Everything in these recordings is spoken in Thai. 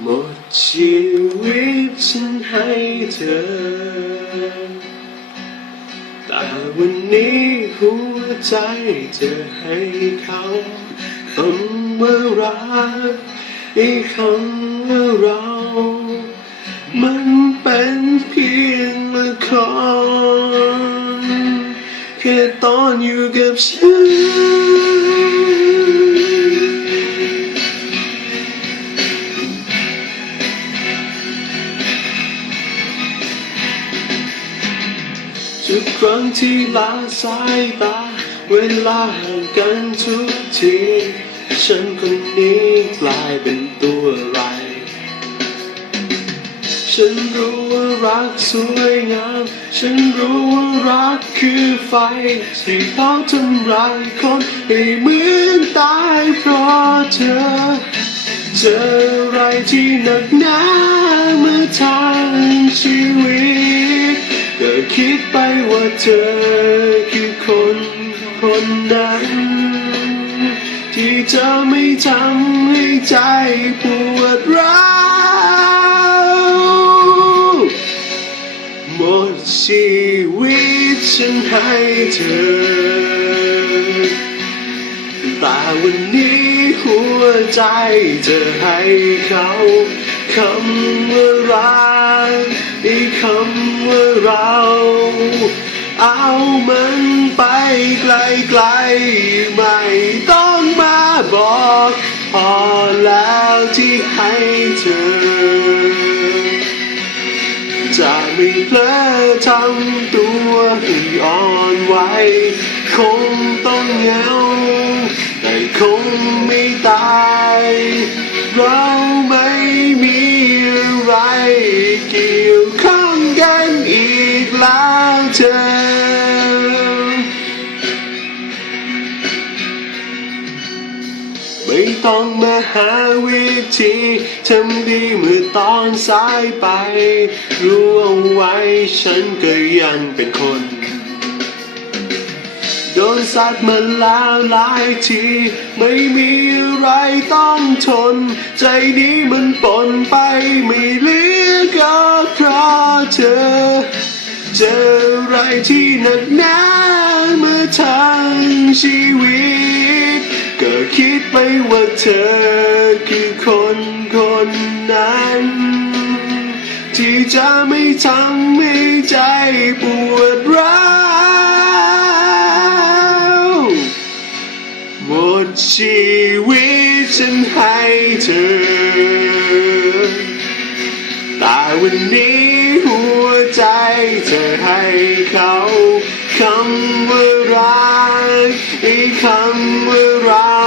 หมดชีวิตฉันให้เธอ แต่วันนี้หัวใจจะให้เขาคำว่ารักอีกคำว่าเรา มันเป็นเพียงละครแค่ตอนอยู่กับฉัน ทุกครั้งที่ลาสายตา เวลาห่างกันทุกที ฉันคนนี้กลายเป็นตัวอะไร ฉันรู้ว่ารักสวยงาม ฉันรู้ว่ารักคือไฟที่เขาทำร้ายคนให้เหมือนตายเพราะเธอ เจออะไรที่หนักหนาเมื่อทาง คิดไปว่าเธอคือคนคนนั้น ที่จะไม่ทำให้ใจปวดร้าวหมดชีวิตฉันให้เธอแต่วันนี้หัวใจจะให้เขาคำว่ารักอีกคำ ว่าเรา เอามันไปไกลๆไม่ต้องมาบอก พอแล้วที่ให้เธอ จะไม่เพลอทำตัวให้อ่อนไหวคงต้องเหงาแต่คงไม่ตาย เรา ธอไม่ต้องมาหาวิธีทำดีเมื่อตอนสายไป รู้เอาไว้ฉันก็ยังเป็นคน โดนสัตว์มาแล้วหลายที ไม่มีอะไรต้องทน ใจนี้มันปนไปไม่เหลือก็เพราะเธอ เจออะไรที่หนักหนาเมื่อทั้งชีวิต ก็คิดไปว่าเธอคือคนคนนั้น ที่จะไม่ทำให้ใจปวดร้าวหมดชีวิตฉันให้เธอแต่วันนี้ ใจจะให้เขาคำว่ารักอีกคำว่าเรา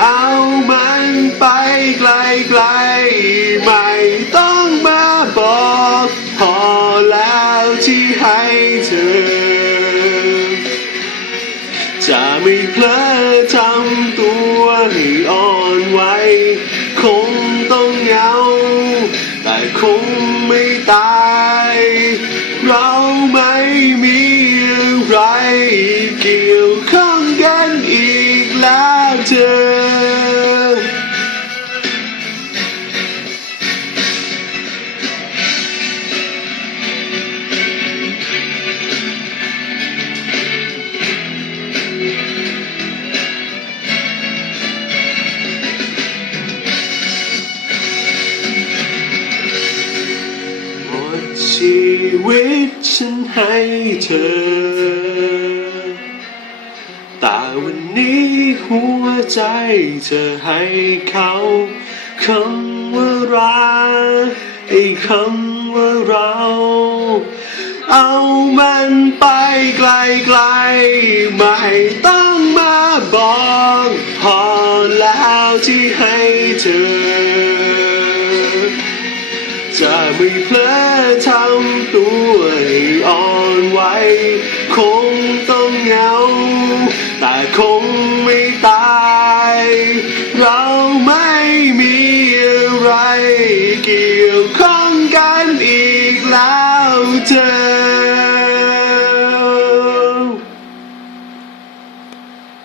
เอามันไปไกลๆไม่ต้องมาบอก พอแล้วที่ให้เธอ จะไม่เพลอทำตัวให้อ่อนไหวคงต้องเหงา แต่คงไม่ กแล้วเธอห แต่วันนี้หัวใจจะให้เขาคำว่ารักไอ้คำว่าเรา เอามันไปไกลๆไม่ต้องมาบอกพอแล้วที่ให้เธอ จะไม่เพลอทำตัวให้อ่อนไหวคงต้องเหงา แต่คงไม่ตาย เราไม่มีอะไรเกี่ยว